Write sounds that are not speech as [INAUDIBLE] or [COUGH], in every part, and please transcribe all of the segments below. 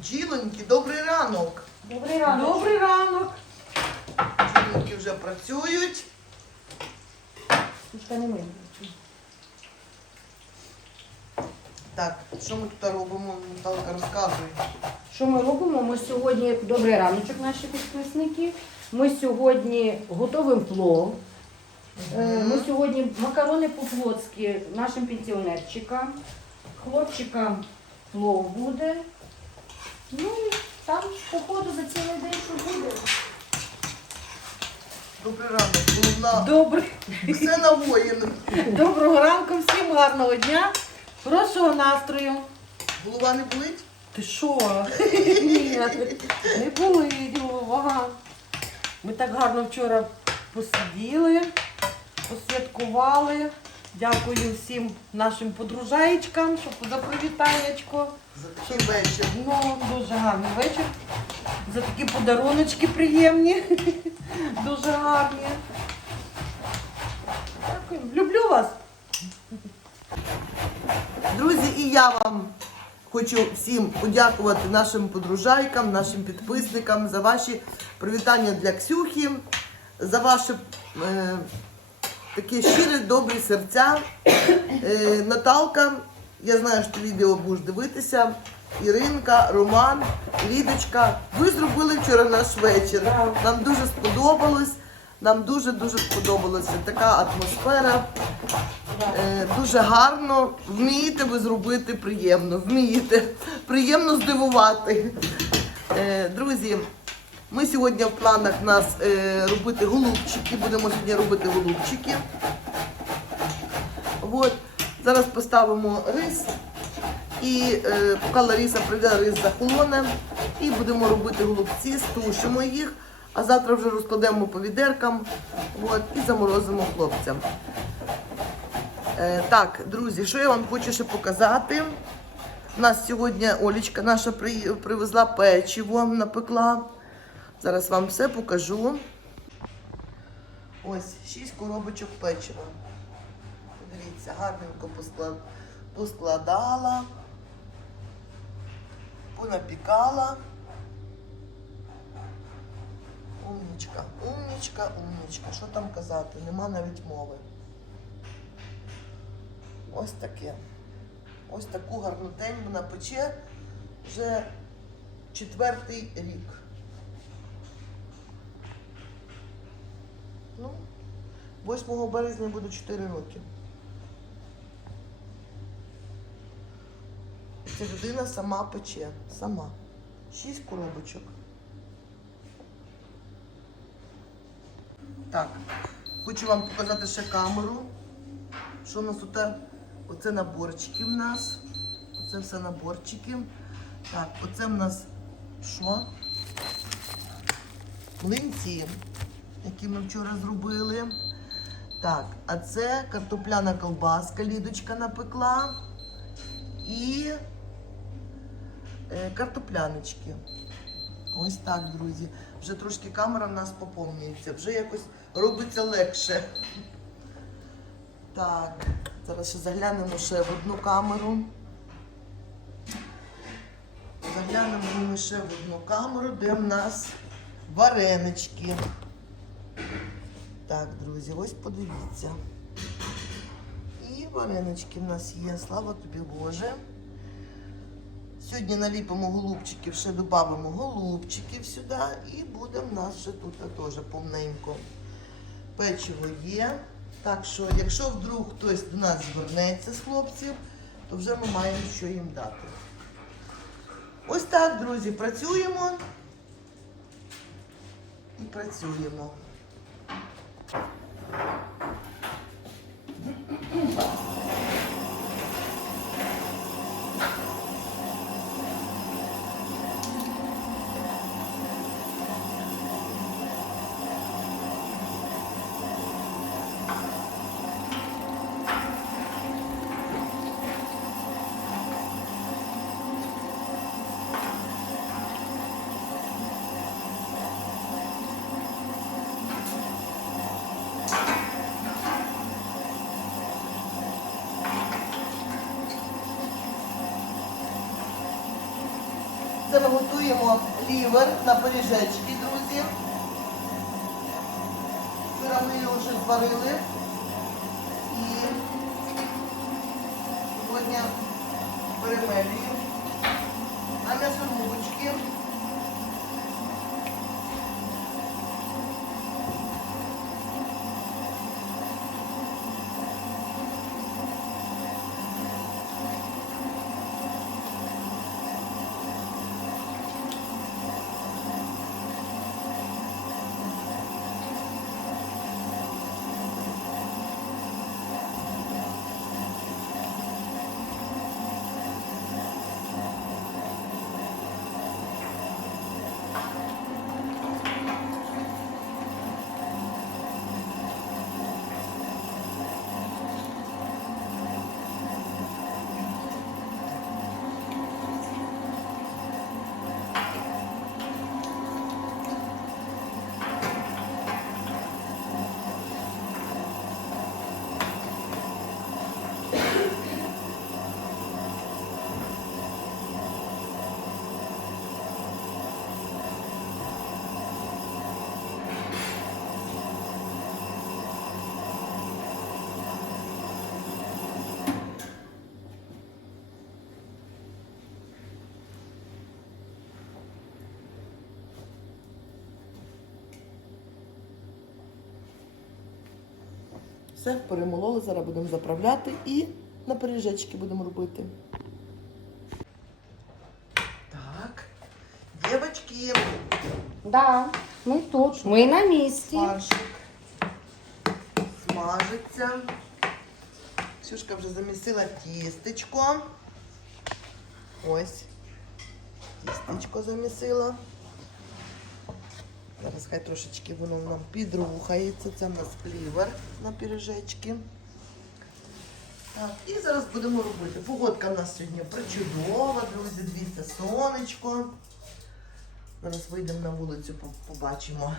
Бджілоньки, добрий ранок. Добрий ранок. Добрий ранок. Бджілоньки вже працюють. Пушка не ми. Так, що ми тут робимо? Наталка розказує. Що ми робимо? Ми сьогодні, добрий раночок, наші підписники. Ми сьогодні готуємо плов. Е, Ми сьогодні макарони по-флотськи нашим пенсіонерчикам. Хлопчикам плов буде. Ну і там, походу, за цілий день що буде. Добрий ранок, головна. Добрий. Все на воїн. Доброго ранку, всім гарного дня. Хорошого настрою. Голова не болить? Ти що? Ні, не болить голова. Ми так гарно вчора посиділи, посвяткували. Дякую всім нашим подружаєчкам, що за привітаннячко. За такий вечір. Ну, дуже гарний вечір. За такі подаруночки приємні. [LAUGHS] Дуже гарні. Дякую. Люблю вас. Друзі, і я вам хочу всім подякувати нашим подружайкам, нашим підписникам за ваші привітання для Ксюхи, за ваші е, такі щирі, добрі серця. Е, Наталка, я знаю, що відео будеш дивитися. Іринка, Роман, Лідочка. Ви зробили вчора наш вечір. Нам дуже сподобалось. Нам дуже-дуже сподобалася така атмосфера. Е, дуже гарно. Вмієте ви зробити приємно. Вмієте. Приємно здивувати. Е, друзі, ми сьогодні в планах нас е, робити голубчики. Будемо сьогодні робити голубчики. От. Зараз поставимо рис. І е, поки Лариса прийде, рис захолоне. І будемо робити голубці, стушимо їх. А завтра вже розкладемо по відеркам от, і заморозимо хлопцям. Е, так, друзі, що я вам хочу ще показати? У нас сьогодні Олічка наша привезла печиво, напекла. Зараз вам все покажу. Ось, 6 коробочок печива. Подивіться, гарненько поскладала, понапікала. Умнічка, умнічка, умнічка. Що там казати? Нема навіть мови. Ось таке. Ось таку гарнотень вона пече вже четвертий рік. Ну, 8 березня буде 4 роки. Ця людина сама пече. Сама. Шість коробочок. Так, хочу вам показати ще камеру. Що у нас тут? Оце наборчики в нас. Оце все наборчики. Так, оце в нас що? Млинці, які ми вчора зробили. Так, а це картопляна колбаска, Лідочка напекла. І е, картопляночки. Ось так, друзі. Вже трошки камера в нас поповнюється, вже якось робиться легше. Так, зараз ще заглянемо ще в одну камеру. Заглянемо ми ще в одну камеру, де в нас варенички. Так, друзі, ось подивіться. І варенички в нас є, слава тобі Боже. Сьогодні наліпимо голубчиків, ще додамо голубчиків сюди і буде в нас ще тут теж повненько. Печиво є. Так що, якщо вдруг хтось до нас звернеться з хлопців, то вже ми маємо що їм дати. Ось так, друзі, працюємо і працюємо. Thank you. Лівер на пиріжечки, друзі. Його вже зварили. І сьогодні перемелюємо на м'ясорубочки. Все, перемололи, зараз будемо заправляти і на пиріжечки будемо робити. Так, дівчатки, Да, ми тут, ми на місці. фаршик смажиться. Ксюшка вже замісила тістечко. Ось. Тістечко замісила. Зараз хай трошечки воно нам підрухається. Це в нас плівер на піріжечки. Так, і зараз будемо робити. Погодка в нас сьогодні причудова, друзі, дивіться, сонечко. Зараз вийдемо на вулицю, побачимо.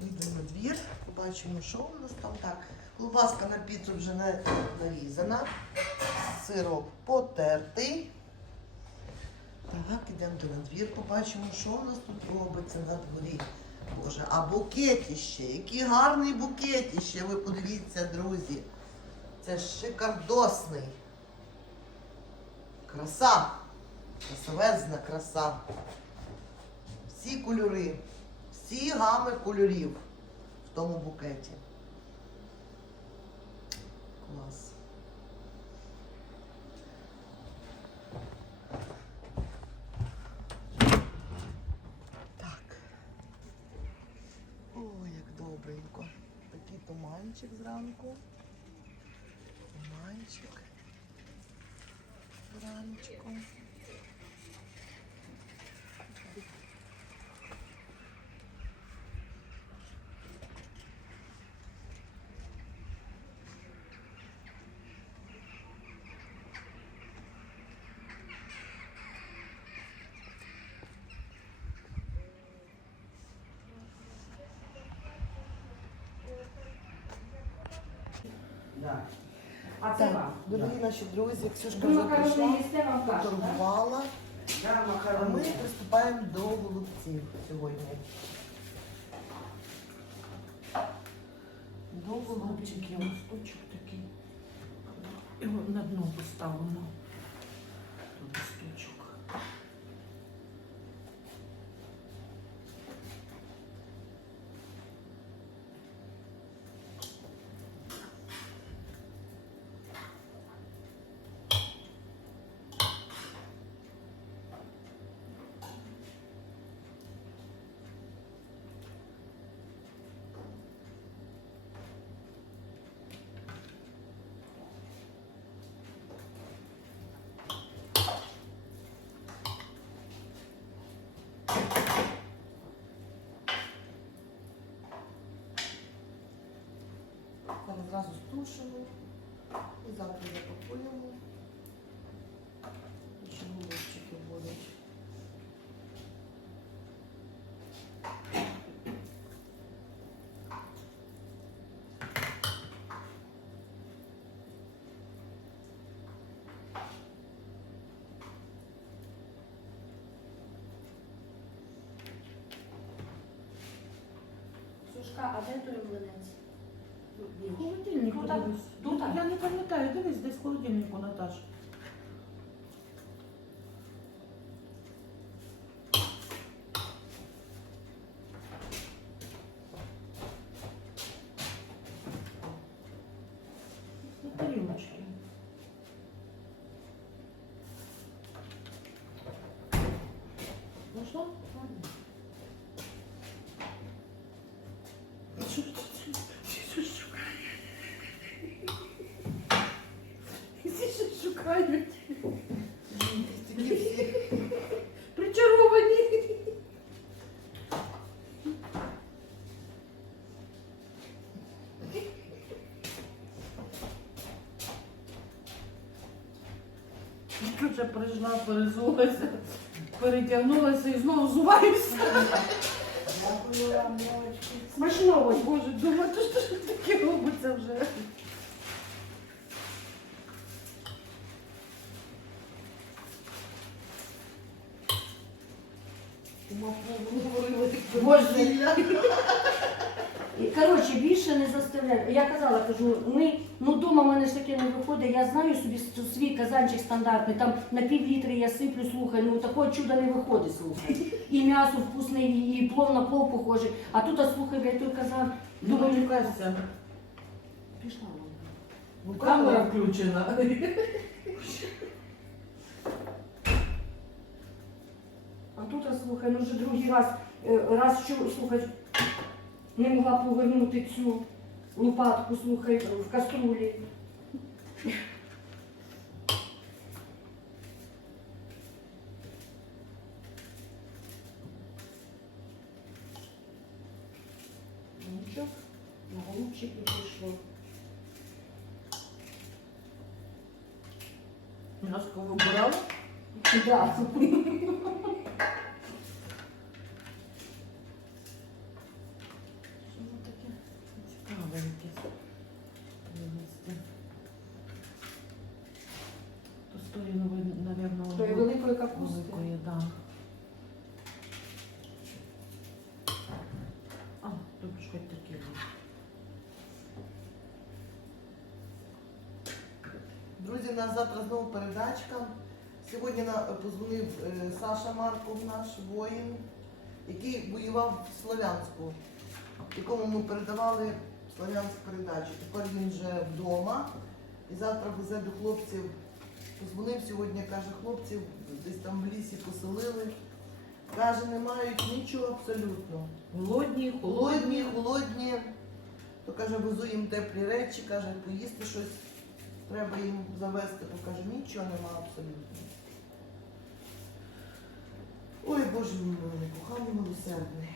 Вийдемо на двір, побачимо, що у нас там так. Колбаска на піцу вже на- нарізана. Сироп потертий. Так, ідемо до на двір, побачимо, що у нас тут робиться на дворі. Боже, а букетіще, який гарний букетіще, ви подивіться, друзі. Це шикардосний. Краса. Красовезна краса. Всі кольори, всі гами кольорів в тому букеті. Клас. Так. Ой, як добренько. Такий туманчик зранку. Туманчик. А це вам. дорогі наші друзі, Ксюшка вже прийшла, так? торгувала. Да, А ми макарони. приступаємо до голубців сьогодні. До голубчиків. Листочок такий. Його на дно поставлено. Тут листочок. Там одразу стушимо і завтра запакуємо. Чому голубчики будуть. Сушка, а де той млинець? В холодильнику Тут, дивись. тут. Я не пам'ятаю, дивись, десь в холодильнику, Наташ. На тарілочки. Ну що? Що ти тут? Що шукаєш? Всі що шукають? Такі всі. Причаровані. Вже прийшла, перезулася, перетягнулася і знову зуваюся. Дякую вам, мовочки. ось, Боже, думаю, то що ж таке робиться вже. Боже. І, Коротше, більше заставляю. Я казала, кажу, ми, ну дома в мене ж таке не виходить, я знаю собі свій казанчик стандартний, там на пів літри я сиплю, слухай, ну такого чуда не виходить, слухай. І м'ясо вкусне, і, і плов на плов похожий. А тут, а слухай, блядь, той казан. Думаю, не кажеться. Пішла вона. Камера включена. А тут, а слухай, ну вже другий раз, е, раз що, слухай, не могла повернути цю лопатку, слухай, в каструлі. Ну, Нічого, на голубчики пішло. М'яско вибирала. Да. [LAUGHS] Що воно таке цікавеньке. Винести. То з тої, ну, ви, напевно, Тої великої капусти. великої, да. А, тут ж хоч таке. є. Друзі, у нас завтра знову передачка. Сьогодні на- позвонив е, Саша Марков, наш воїн, який воював в Слов'янську, якому ми передавали Слов'янську передачу. Тепер він вже вдома і завтра везе до хлопців. Позвонив сьогодні, каже, хлопців десь там в лісі поселили. Каже, не мають нічого абсолютно. Голодні, Холодні, холодні. То каже, везу їм теплі речі, каже, поїсти щось треба їм завести, то каже, нічого нема абсолютно. Ой, Боже мій милий, коханий милосердний.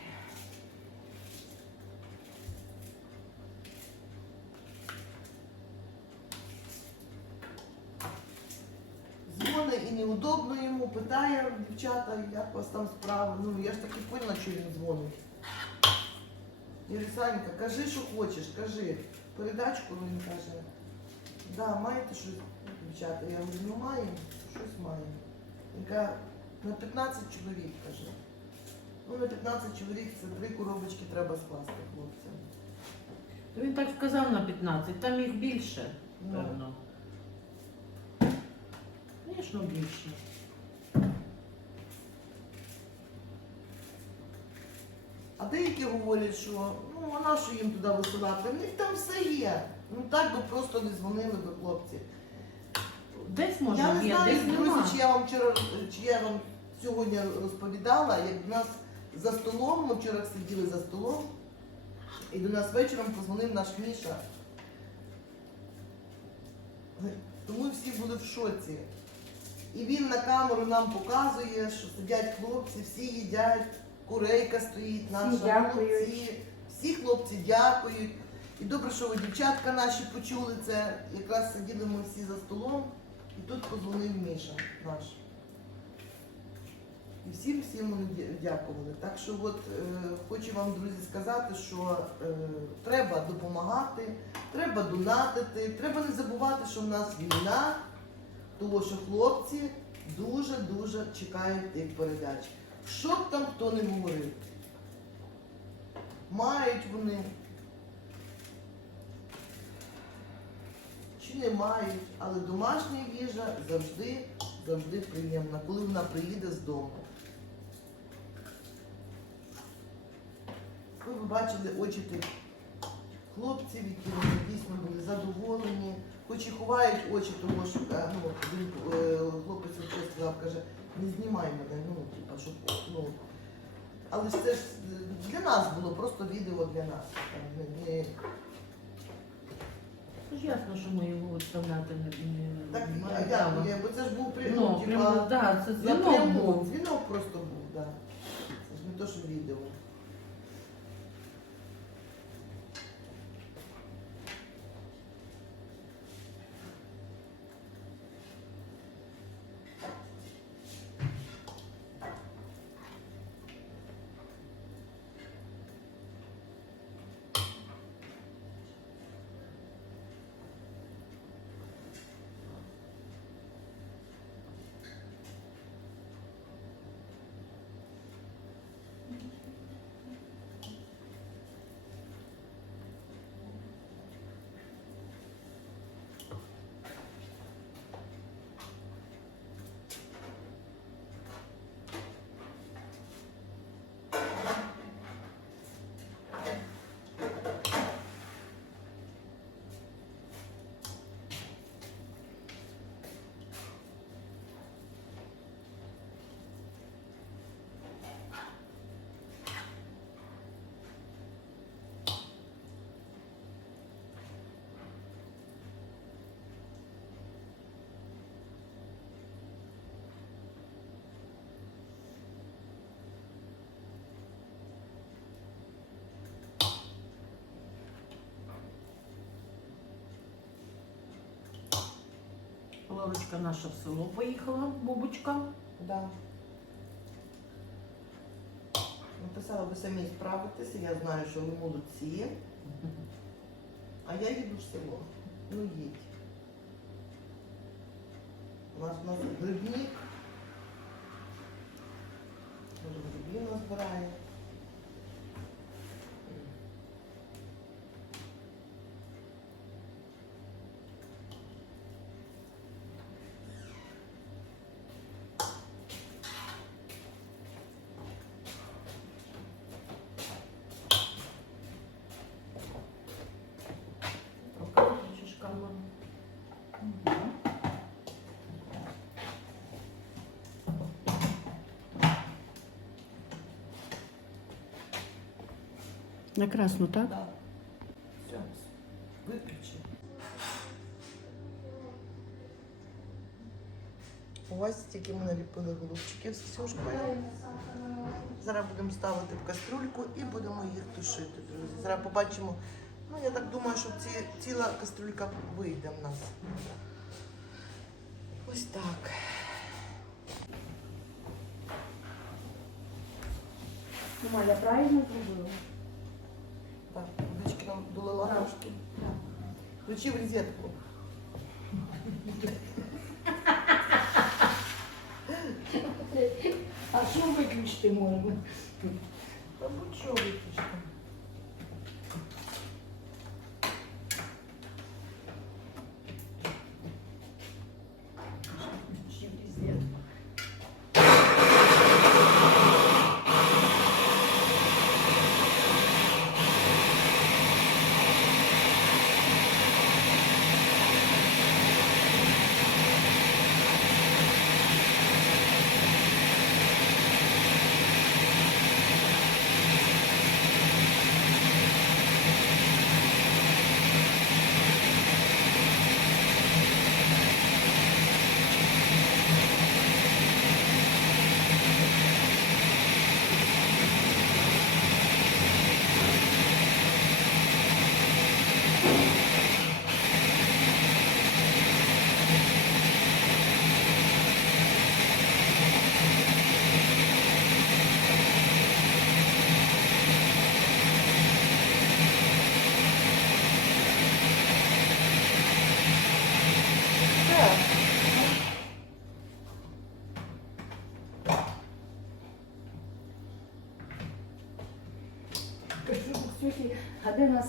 Дзвони і неудобно йому, питає дівчата, як у вас там справи. Ну, я ж таки поняла, що він дзвонить. Єрисанька, кажи, що хочеш, кажи. Передачку він каже. Да, маєте щось, дівчата? Я говорю, ну маємо, щось маємо. Він каже, на 15 чоловік, каже. Ну, на 15 чоловік це три коробочки треба скласти хлопцям. То Він так сказав на 15, там їх більше, Ну. певно. Звісно, більше. А деякі говорять, що ну а на що їм туди висилати? В них там все є. Ну так би просто не дзвонили би хлопці. Десь може я не є, знаю, десь друзі, нема. чи я вам вчора чи я вам сьогодні розповідала, як в нас за столом, ми вчора сиділи за столом, і до нас вечором позвонив наш Міша. Тому всі були в шоці. І він на камеру нам показує, що сидять хлопці, всі їдять, курейка стоїть, наша дякують. молодці, всі хлопці дякують. І добре, що ви дівчатка наші почули це. Якраз сиділи ми всі за столом, і тут позвонив Міша наш. І всім всім дякували. Так що от е, хочу вам, друзі, сказати, що е, треба допомагати, треба донатити, треба не забувати, що в нас війна, тому що хлопці дуже-дуже чекають тих передач. Що б там хто не говорив. мають вони. Чи не мають, але домашня їжа завжди, завжди приємна, коли вона приїде з дому. Ви бачили очі тих хлопців, які дійсно були задоволені, хоч і ховають очі, тому що е, ну, один е, хлопець вже сказав, каже, не знімай мене, ну, типа, щоб, ну. Але ж це ж для нас було, просто відео для нас. Ну, ж ясно, що ми його відставляти не, так, а маємо як, права. бо це ж був при, Ну, прямо, типа, да, це дзвінок напряму. був. Дзвінок просто був, так. Да. Це ж не то, що відео. Лорочка наша в село поїхала, бабочка. Да. Написала, ви самі справитеся, я знаю, що ви молодці. А я їду в село. Ну їдь. У нас у нас грибник. Грибів назбирає. На красну, так? Да. Все. Виключи. Ось тільки ми наліпили голубчиків з Ксюшкою. Зараз будемо ставити в кастрюльку і будемо їх тушити, друзі. Зараз побачимо. Ну, я так думаю, що ці, ціла кастрюлька вийде в нас. Ось так. Я правильно зробила? Так, водички нам долила трошки. Включи в розетку. А що виключити можна? Та будь-що виключити.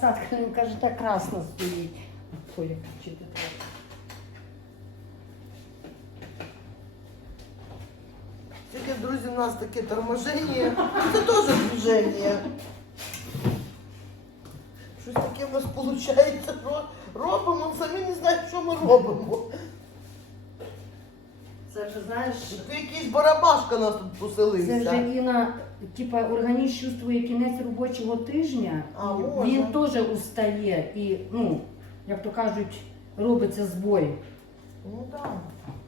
А де? Він каже, так красно стоїть. Коля, так? Сьогодні, друзі, у нас таке торможення. Це теж движення. Щось таке у нас виходить. Робимо, самі не знаємо, що ми робимо. Це вже знаєш. Якийсь барабашка нас тут Це вже поселився. Типа, організм чувствує кінець робочого тижня, А, і може. він теж устає і, ну, як то кажуть, робиться збой. Ну так.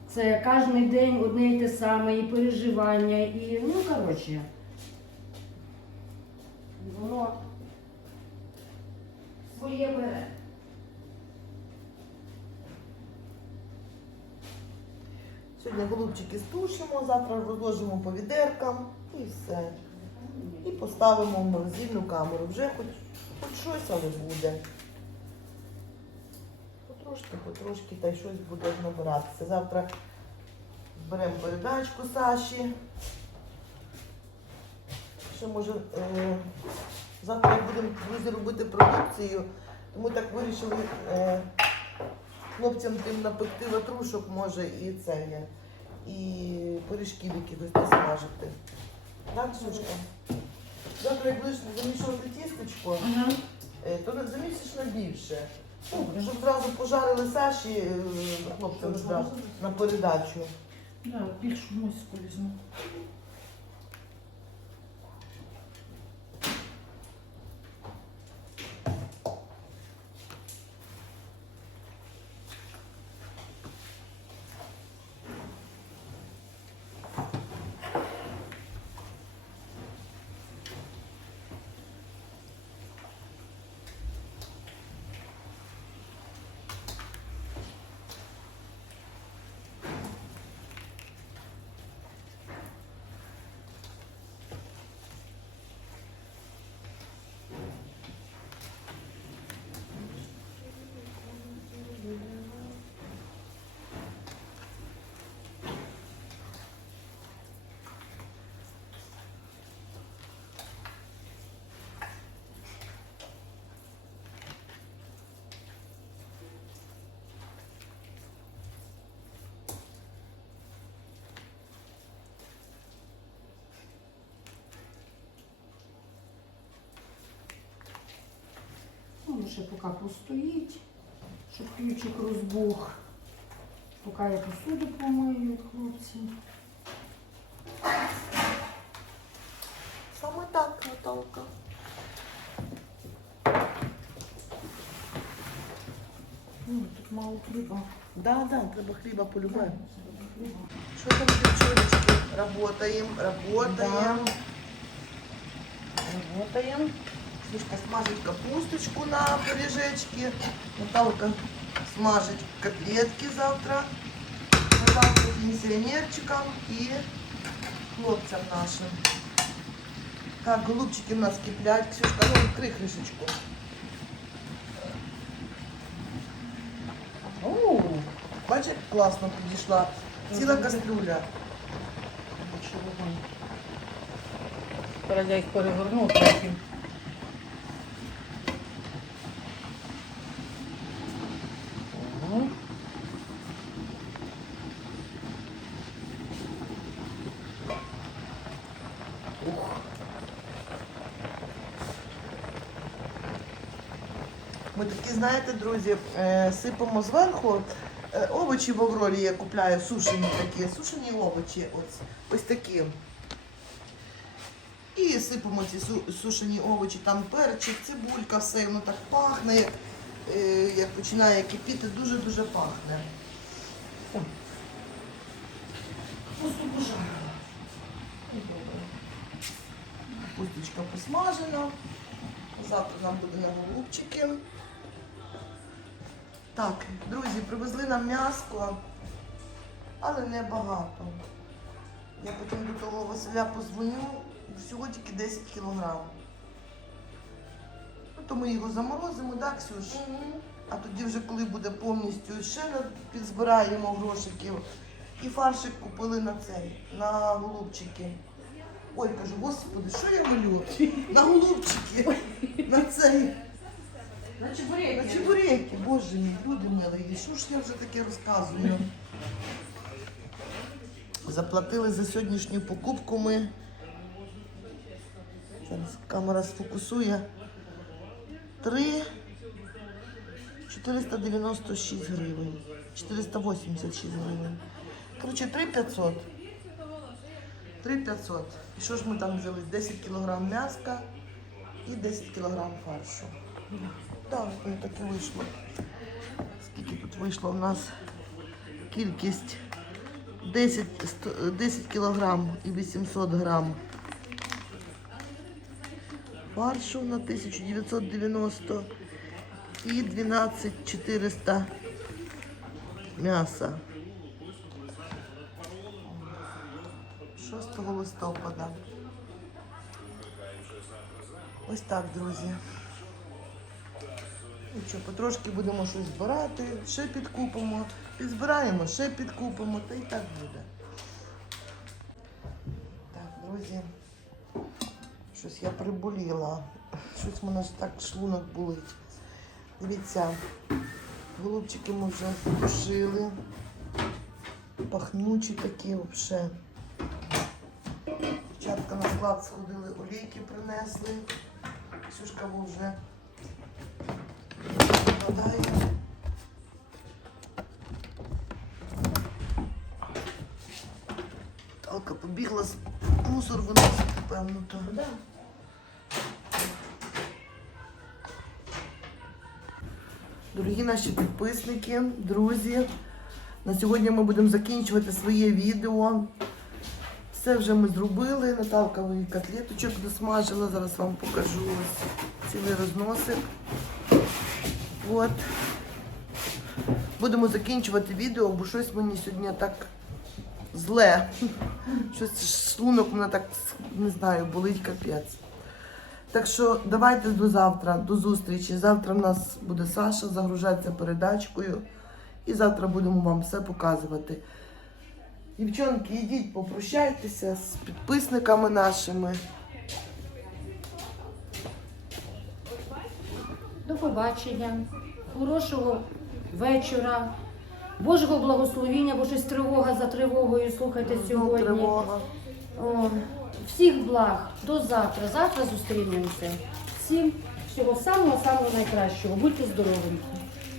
Це кожен день одне й те саме, і переживання, і ну коротше. Воно своє бере. Сьогодні голубчики стушимо, завтра розложимо по відеркам і все. І поставимо в морозильну камеру. Вже хоч, хоч щось, але буде. Потрошки, потрошки, та й щось буде набиратися. Завтра зберемо передачку Саші. Ще може е, завтра будемо друзі робити продукцію, тому так вирішили е, хлопцям тим напекти ватрушок може і це є. І пиріжків якихось посмажити. Так, Сушка? Завтра як будеш замішувати тістечко, Ага. е, то замісиш на більше. Ну, Щоб зразу пожарили Саші е, хлопцям Що, зразу зразу? на передачу. Да, більшу миску візьму. Ну, ще поки постоїть, щоб ключик розбух. Поки я посуду помию, хлопці. Саме так, Наталка. Ну, тут мало хліба. Да, да, треба хліба полюбити. Що там, девчоночки? Работаем, работаем. Работаем. Слушка смажить капусточку на пиріжечки. Наталка смажить котлетки завтра. На завтра пенсіонерчикам і хлопцям нашим. Так, голубчики у нас киплять. Ксюшка, ну відкрий кришечку. О, бачиш, як класно підійшла. Ціла кастрюля. Більше вогонь. Зараз я їх переверну знаєте, друзі, е, сипемо зверху. е, Овочі в Аврорі я купляю сушені такі, сушені овочі, ось, ось такі. І сипемо ці сушені овочі, там перчик, цибулька, все, воно так пахне, як, е, починає кипіти, дуже-дуже пахне. І посмажена. Завтра нам буде на голубчики. Так, друзі, привезли нам м'яско, але не багато. Я потім до того Василя позвоню, всього тільки 10 кілограм. Ну, то ми його заморозимо, так, Ксюш? А тоді вже коли буде повністю ще підзбираємо грошиків. І фаршик купили на цей, на голубчики. Ой, кажу, господи, що я малю? На голубчики, на цей, На чебуреки. на чебуреки, боже мій, люди милі, що ж я вже таке розказую? Заплатили за сьогоднішню покупку ми. Зараз камера сфокусує. 3 496 гривень. 486 гривень. Коротше, 3500. 3500. І що ж ми там взяли? 10 кг м'яска і 10 кг фаршу. Так, воно так і вийшло. Скільки тут вийшло у нас кількість 10, сто- 10 кг і 800 грам фаршу на 1990 і 12 400 м'яса. 6 листопада. Ось так, друзі. Ну що, потрошки будемо щось збирати, ще підкупимо, підзбираємо, ще підкупимо, та й так буде. Так, друзі, щось я приболіла. Щось в мене ж так шлунок болить. Дивіться, голубчики ми вже пошили. Пахнучі такі взагалі. Дівчатка на склад сходили, олійки принесли. Ксюшка во вже викладає. Талка побігла з мусор виносити, певно, то. Да. Дорогі наші підписники, друзі, на сьогодні ми будемо закінчувати своє відео. Все вже ми зробили. Наталка котлеточок досмажила. Зараз вам покажу ось цілий розносик. От. Будемо закінчувати відео, бо щось мені сьогодні так зле. Щось шлунок мене так не знаю, болить капець. Так що давайте до завтра, до зустрічі. Завтра в нас буде Саша загружатися передачкою. І завтра будемо вам все показувати. Дівчонки, йдіть, попрощайтеся з підписниками нашими. До побачення, хорошого вечора, Божого благословіння, бо щось тривога за тривогою. Слухайте сьогодні. Тривога. О, всіх благ. До завтра. Завтра зустрінемося. Всім всього самого самого найкращого. Будьте здорові.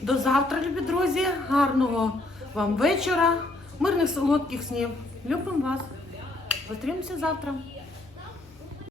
До завтра, любі друзі. Гарного вам вечора, мирних солодких снів. Любимо вас. Зустрінемося завтра.